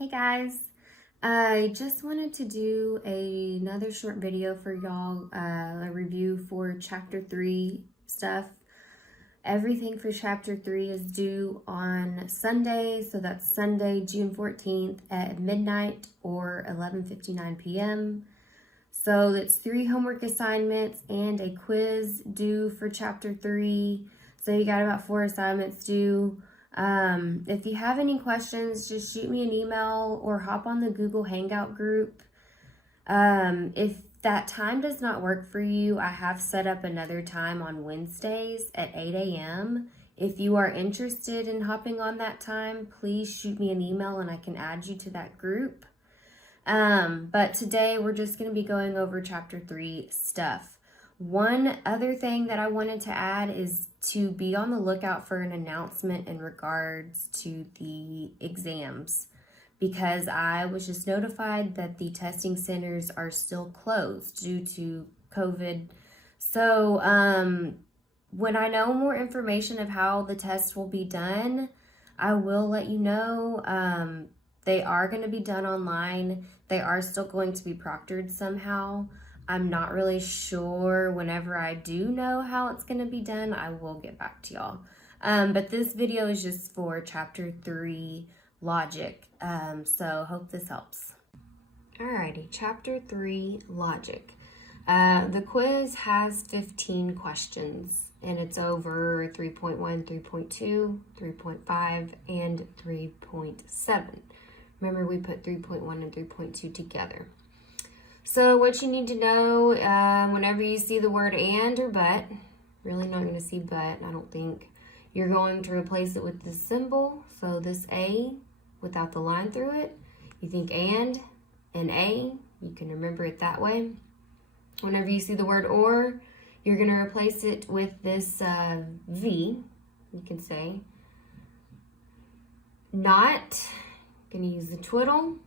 Hey guys, I just wanted to do another short video for y'all, a review for chapter 3 stuff. Everything for chapter 3 is due on Sunday, so that's Sunday, June 14th at midnight or 11:59 p.m. So it's 3 homework assignments and a quiz due for chapter 3. So you got about 4 assignments due. If you have any questions, just shoot me an email or hop on the Google Hangout group. If that time does not work for you, I have set up another time on Wednesdays at 8 a.m. If you are interested in hopping on that time, please shoot me an email and I can add you to that group. But today we're just going to be going over chapter 3 stuff. One other thing that I wanted to add is to be on the lookout for an announcement in regards to the exams, because I was just notified that the testing centers are still closed due to COVID. So when I know more information of how the tests will be done, I will let you know. They are going to be done online. They are still going to be proctored somehow. I'm not really sure. Whenever I do know how it's going to be done, I will get back to y'all. But this video is just for chapter 3 logic. So hope this helps. Alrighty, chapter 3 logic. The quiz has 15 questions and it's over 3.1, 3.2, 3.5, and 3.7. Remember, we put 3.1 and 3.2 together. So what you need to know, whenever you see the word and or but, really not going to see but, I don't think, you're going to replace it with this symbol. So this A without the line through it. You think and A, you can remember it that way. Whenever you see the word or, you're going to replace it with this V, you can say. Not, going to use the twiddle.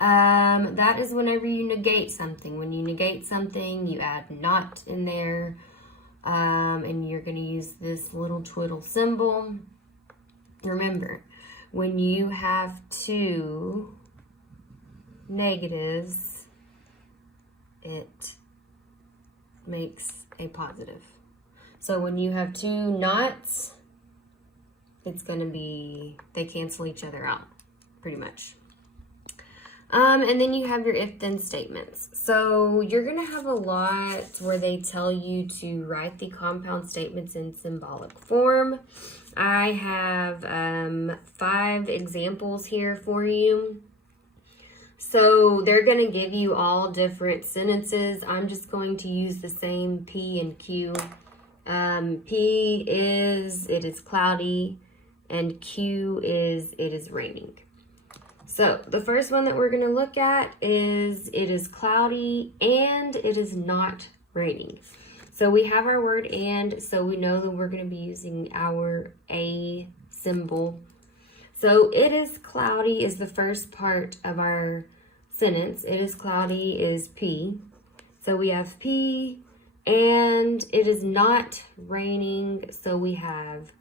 That is whenever you negate something. When you negate something, you add not in there, and you're going to use this little twiddle symbol. Remember, when you have 2 negatives, it makes a positive. So when you have 2 nots, it's going to be, they cancel each other out, pretty much. And then you have your if-then statements. So you're going to have a lot where they tell you to write the compound statements in symbolic form. I have 5 examples here for you. So they're going to give you all different sentences. I'm just going to use the same P and Q. P is, it is cloudy, and Q is, it is raining. So the first one that we're going to look at is it is cloudy and it is not raining. So we have our word and, so we know that we're going to be using our A symbol. So it is cloudy is the first part of our sentence. It is cloudy is P. So we have P, and it is not raining. So we have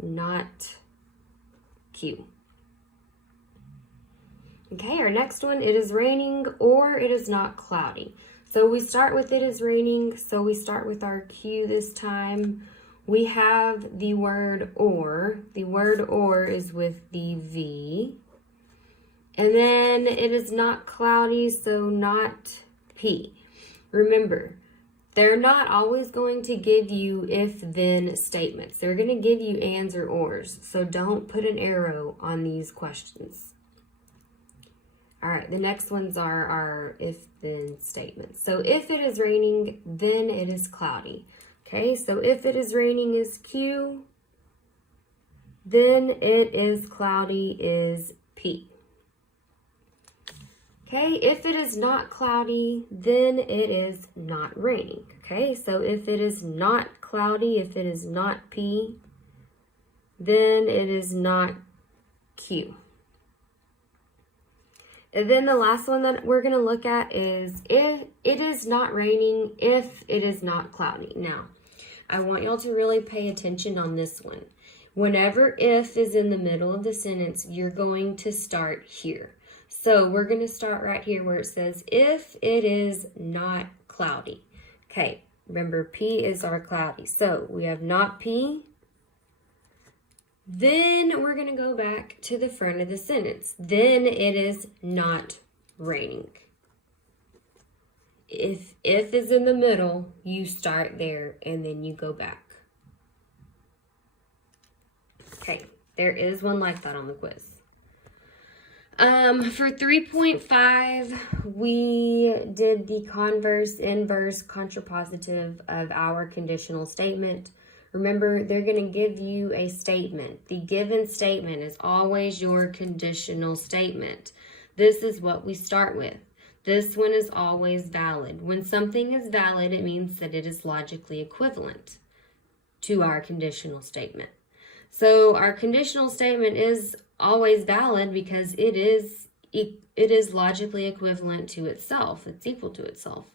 not Q. Okay, our next one, it is raining or it is not cloudy. So we start with it is raining, so we start with our Q this time. We have the word or. The word or is with the V. And then it is not cloudy, so not P. Remember, they're not always going to give you if-then statements. They're going to give you ands or ors, so don't put an arrow on these questions. All right, the next ones are our if-then statements. So if it is raining, then it is cloudy. Okay, so if it is raining is Q, then it is cloudy is P. Okay, if it is not cloudy, then it is not raining. Okay, so if it is not cloudy, if it is not P, then it is not Q. And then the last one that we're going to look at is if it is not raining, if it is not cloudy. Now, I want y'all to really pay attention on this one. Whenever if is in the middle of the sentence, you're going to start here. So we're going to start right here where it says, if it is not cloudy. Okay, remember P is our cloudy. So we have not P. Then we're going to go back to the front of the sentence. Then it is not raining. If is in the middle, you start there and then you go back. Okay, there is one like that on the quiz. For 3.5, we did the converse, inverse, contrapositive of our conditional statement. Remember, they're going to give you a statement. The given statement is always your conditional statement. This is what we start with. This one is always valid. When something is valid, it means that it is logically equivalent to our conditional statement. So our conditional statement is always valid because it is logically equivalent to itself. It's equal to itself.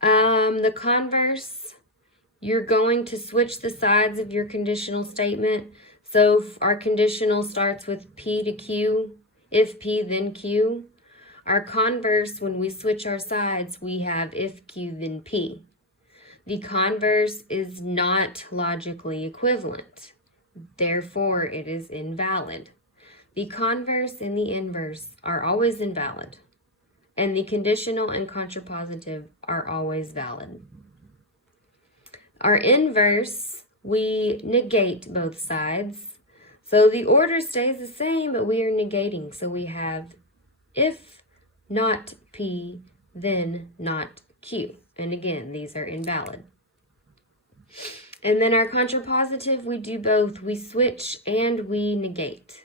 The converse, you're going to switch the sides of your conditional statement. So our conditional starts with P to Q. If P, then Q. Our converse, when we switch our sides, we have if Q, then P. The converse is not logically equivalent. Therefore, it is invalid. The converse and the inverse are always invalid. And the conditional and contrapositive are always valid. Our inverse, we negate both sides. So the order stays the same, but we are negating. So we have if not P, then not Q. And again, these are invalid. And then our contrapositive, we do both. We switch and we negate.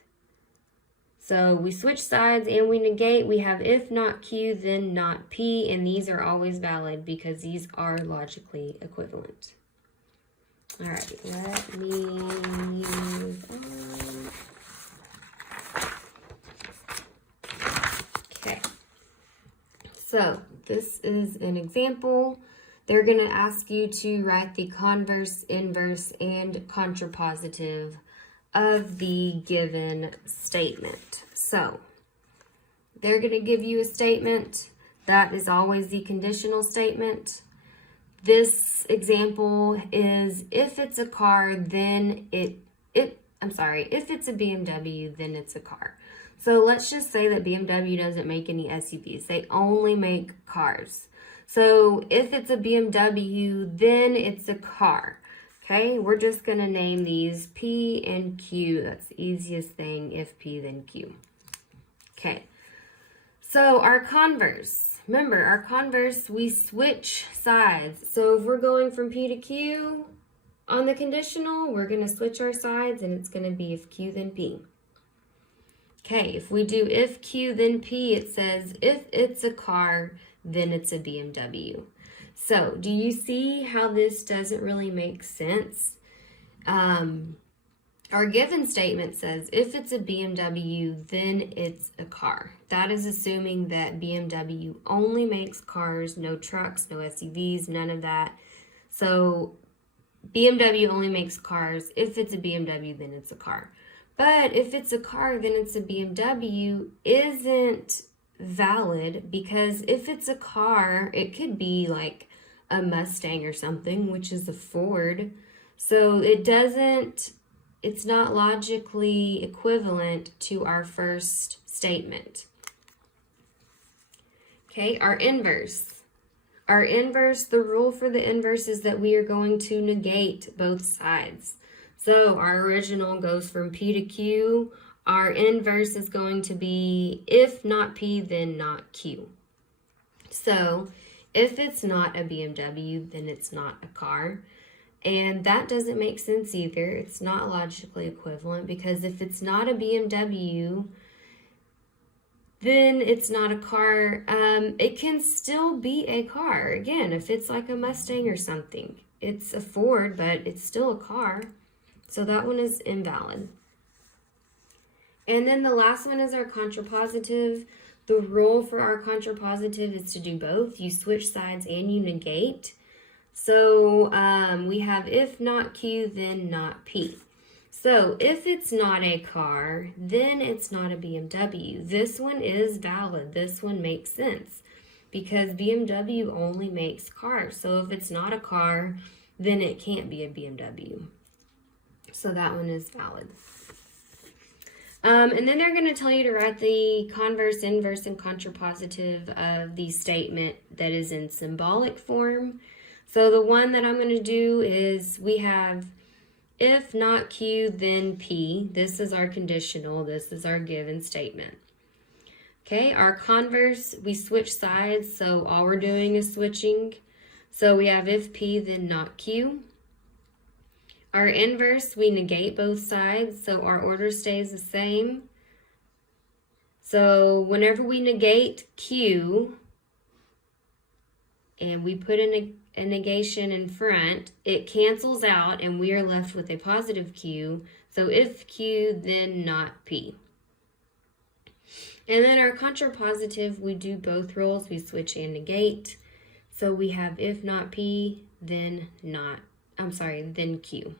So we switch sides and we negate. We have if not Q, then not P. And these are always valid because these are logically equivalent. All right, let me move on. Okay. So this is an example. They're going to ask you to write the converse, inverse, and contrapositive of the given statement. So they're going to give you a statement that is always the conditional statement. This example is if it's a car, then if it's a BMW, then it's a car. So let's just say that BMW doesn't make any SUVs. They only make cars. So if it's a BMW, then it's a car. Okay, we're just going to name these P and Q. That's the easiest thing, if P, then Q. Okay, so our converse. Remember, our converse, we switch sides. So if we're going from P to Q on the conditional, we're going to switch our sides, and it's going to be if Q, then P. Okay, if we do if Q, then P, it says if it's a car, then it's a BMW. So do you see how this doesn't really make sense? Our given statement says if it's a BMW, then it's a car. That is assuming that BMW only makes cars, no trucks, no SUVs, none of that. So BMW only makes cars. If it's a BMW, then it's a car. But if it's a car, then it's a BMW isn't valid, because if it's a car, it could be like a Mustang or something, which is a Ford. So it's not logically equivalent to our first statement. Okay, our inverse. Our inverse, the rule for the inverse is that we are going to negate both sides. So our original goes from P to Q. Our inverse is going to be if not P, then not Q. So if it's not a BMW, then it's not a car. And that doesn't make sense either. It's not logically equivalent, because if it's not a BMW, then it's not a car. It can still be a car. Again, if it's like a Mustang or something, it's a Ford, but it's still a car. So that one is invalid. And then the last one is our contrapositive. The rule for our contrapositive is to do both. You switch sides and you negate. So we have if not Q, then not P. So if it's not a car, then it's not a BMW. This one is valid. This one makes sense because BMW only makes cars. So if it's not a car, then it can't be a BMW. So that one is valid. And then they're going to tell you to write the converse, inverse, and contrapositive of the statement that is in symbolic form. So the one that I'm going to do is we have if not Q, then P. This is our conditional. This is our given statement. Okay, our converse, we switch sides, so all we're doing is switching. So we have if P, then not Q. Our inverse, we negate both sides, so our order stays the same. So whenever we negate Q, and we put in a negation in front, it cancels out and we are left with a positive Q. So if Q, then not P. And then our contrapositive, we do both rules. We switch and negate. So we have if not P, then then Q.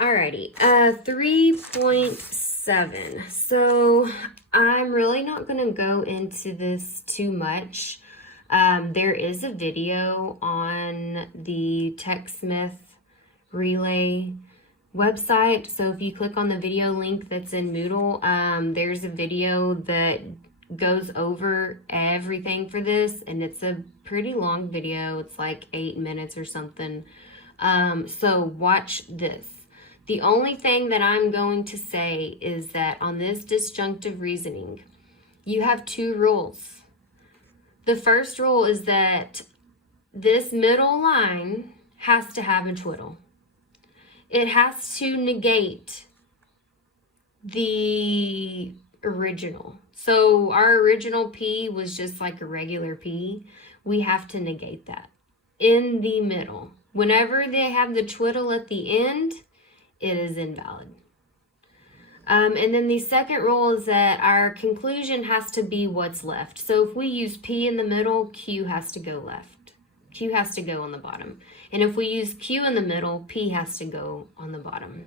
Alrighty, 3.7. So I'm really not going to go into this too much. There is a video on the TechSmith Relay website. So if you click on the video link that's in Moodle, there's a video that goes over everything for this, and it's a pretty long video. It's like 8 minutes or something. So watch this. The only thing that I'm going to say is that on this disjunctive reasoning, you have two rules. The first rule is that this middle line has to have a twiddle. It has to negate the original. So our original P was just like a regular P. We have to negate that in the middle. Whenever they have the twiddle at the end, it is invalid. And then the second rule is that our conclusion has to be what's left. So if we use P in the middle, Q has to go left. Q has to go on the bottom. And if we use Q in the middle, P has to go on the bottom.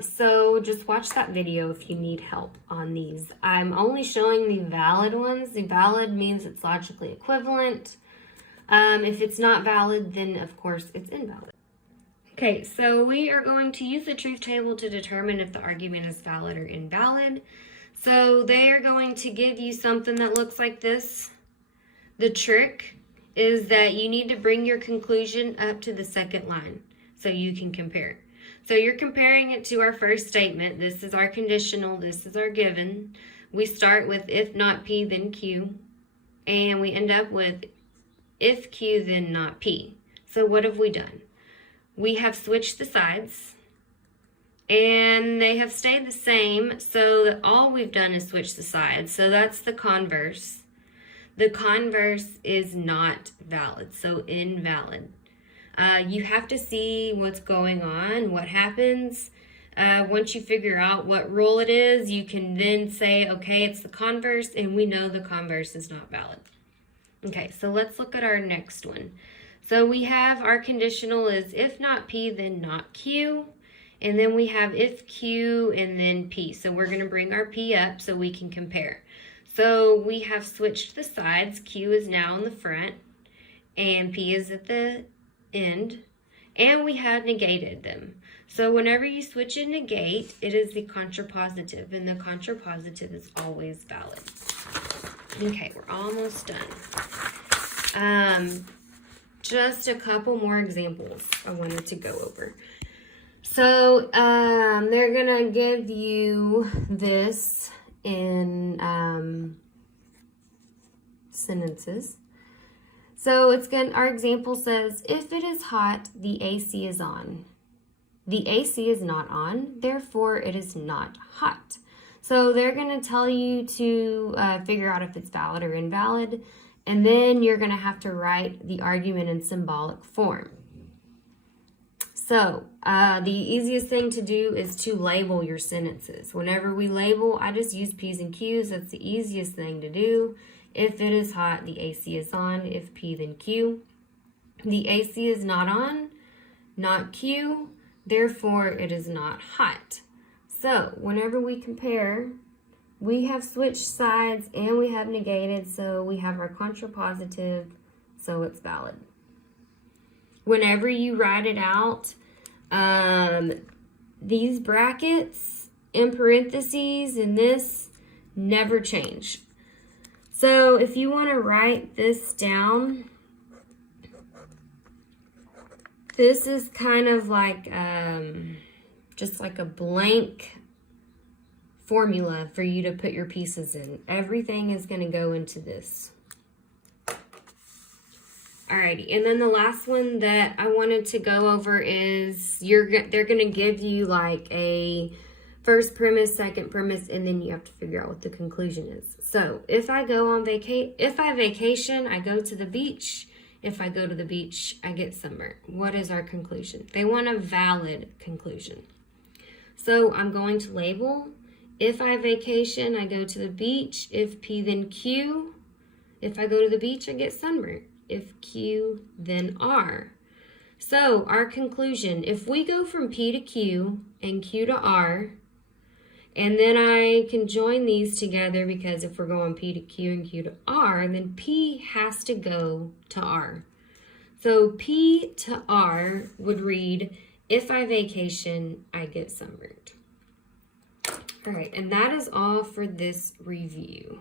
So just watch that video if you need help on these. I'm only showing the valid ones. The valid means it's logically equivalent. If it's not valid, then of course it's invalid. Okay, so we are going to use the truth table to determine if the argument is valid or invalid. So they are going to give you something that looks like this. The trick is that you need to bring your conclusion up to the second line so you can compare. So you're comparing it to our first statement. This is our conditional, this is our given. We start with if not P, then Q. And we end up with if Q, then not P. So what have we done? We have switched the sides, and they have stayed the same, so that all we've done is switch the sides. So that's the converse. The converse is not valid, so invalid. You have to see what's going on, what happens. Once you figure out what rule it is, you can then say, okay, it's the converse, and we know the converse is not valid. Okay, so let's look at our next one. So we have our conditional is if not P, then not Q. And then we have if Q and then P. So we're going to bring our P up so we can compare. So we have switched the sides. Q is now in the front and P is at the end. And we have negated them. So whenever you switch and negate, it is the contrapositive. And the contrapositive is always valid. Okay, we're almost done. Just a couple more examples I wanted to go over. So they're gonna give you this in sentences. So our example says, if it is hot, the AC is on. The AC is not on, therefore it is not hot. So they're gonna tell you to figure out if it's valid or invalid. And then you're going to have to write the argument in symbolic form. So, the easiest thing to do is to label your sentences. Whenever we label, I just use P's and Q's. That's the easiest thing to do. If it is hot, the AC is on. If P, then Q. The AC is not on, not Q. Therefore, it is not hot. So, whenever we compare, we have switched sides and we have negated. So, we have our contrapositive. So, it's valid. Whenever you write it out, these brackets in parentheses and this never change. So if you want to write this down, this is kind of like just like a blank formula for you to put your pieces in. Everything is going to go into this. Alrighty, and then the last one that I wanted to go over is they're going to give you like a first premise, second premise, and then you have to figure out what the conclusion is. So if I go on vacation, I go to the beach. If I go to the beach, I get sunburned. What is our conclusion? They want a valid conclusion. So I'm going to label. If I vacation, I go to the beach. If P, then Q. If I go to the beach, I get sunburned. If Q, then R. So our conclusion, if we go from P to Q and Q to R, and then I can join these together because if we're going P to Q and Q to R, then P has to go to R. So P to R would read, if I vacation, I get sunburned. All right, and that is all for this review.